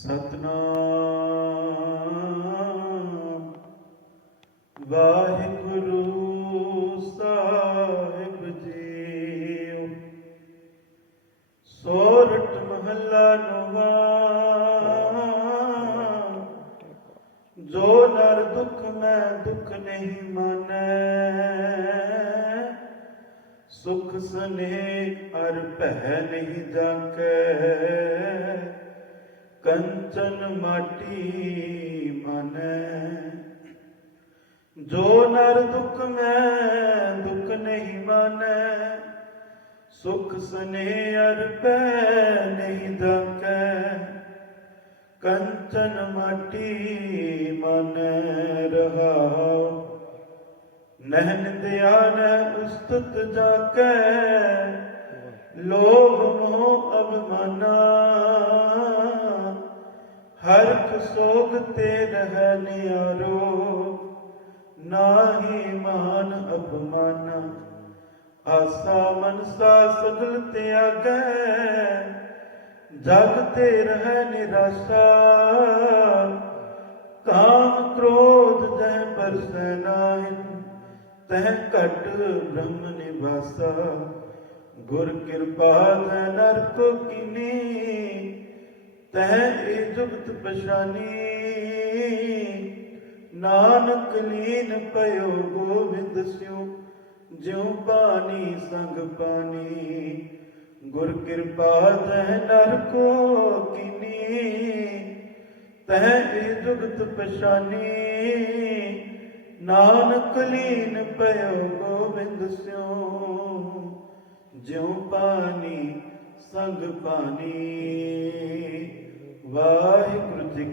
ਸਤਨਾਮ। ਵਾਹਿਗੁਰੂ ਸਾਹਿਬ ਜੀਓ। ਸੋਰਠ ਮਹੱਲਾ ਨਵਾ। ਜੋ ਨਰ ਦੁਖ ਮੈਂ ਦੁਖ ਨਹੀਂ ਮਾਨੈ, ਸੁਖ ਸਨੇ ਅਰ ਭੈ ਨਹੀਂ ਜਾਕੈ ਕੰਚਨ ਮਾਟੀ ਮਨੈ। ਜੋ ਨਰ ਦੁਖ ਮੈਂ, ਦੁਖ ਨਹੀਂ ਮਾਨੈ। ਸੁਖ ਸਨੇ ਅਰ ਪੈ ਨਹੀਂ ਦਕੈ ਕੰਚਨ ਮਾਟੀ ਮਨ ਰਹਾਉ। ਨਹਿਨ ਦਿਆ ਦਿਆਨ ਉਸਤਤ ਜਾਕੈ। ਹਰਖ ਸੋਗ ਤੇ ਰਹਿ ਨਿਆਰੋ, ਨਾਹੀ ਮਾਨ ਅਪਮਾਨਾ। ਆਸਾ ਮਨਸਾ ਸਗਲ ਤਿਆਗੈ, ਜਗ ਤੇ ਰਹਿ ਨਿਰਾਸ਼ਾ। ਕਾਮ ਕ੍ਰੋਧ ਜੈ ਪਰਸੈ ਨਾਹਿ, ਤਹ ਘਟ ਬ੍ਰਹਮ ਨਿਵਾਸਾ। ਗੁਰ ਕਿਰਪਾ ਜੈ ਨਰਕ ਕਿਨੀ ਤਹਿ ਇਹ ਜੁਗਤ ਪਛਾਨੀ। ਨਾਨਕ ਲੀਨ ਪਇਓ ਗੋਬਿੰਦ ਸਿਉ, ਜਿਉ ਪਾਣੀ ਸੰਗ ਪਾਣੀ। ਗੁਰ ਕਿਰਪਾ ਜੈ ਨਰਕੋ ਕਿਨੀ। ਤਹਿ ਇਹ ਜੁਗਤ ਪਛਾਨੀ। ਨਾਨਕ ਲੀਨ ਪਇਓ ਗੋਬਿੰਦ ਸਿਉ, ਜਿਉ ਪਾਣੀ ਸੰਗ ਪਾਣੀ।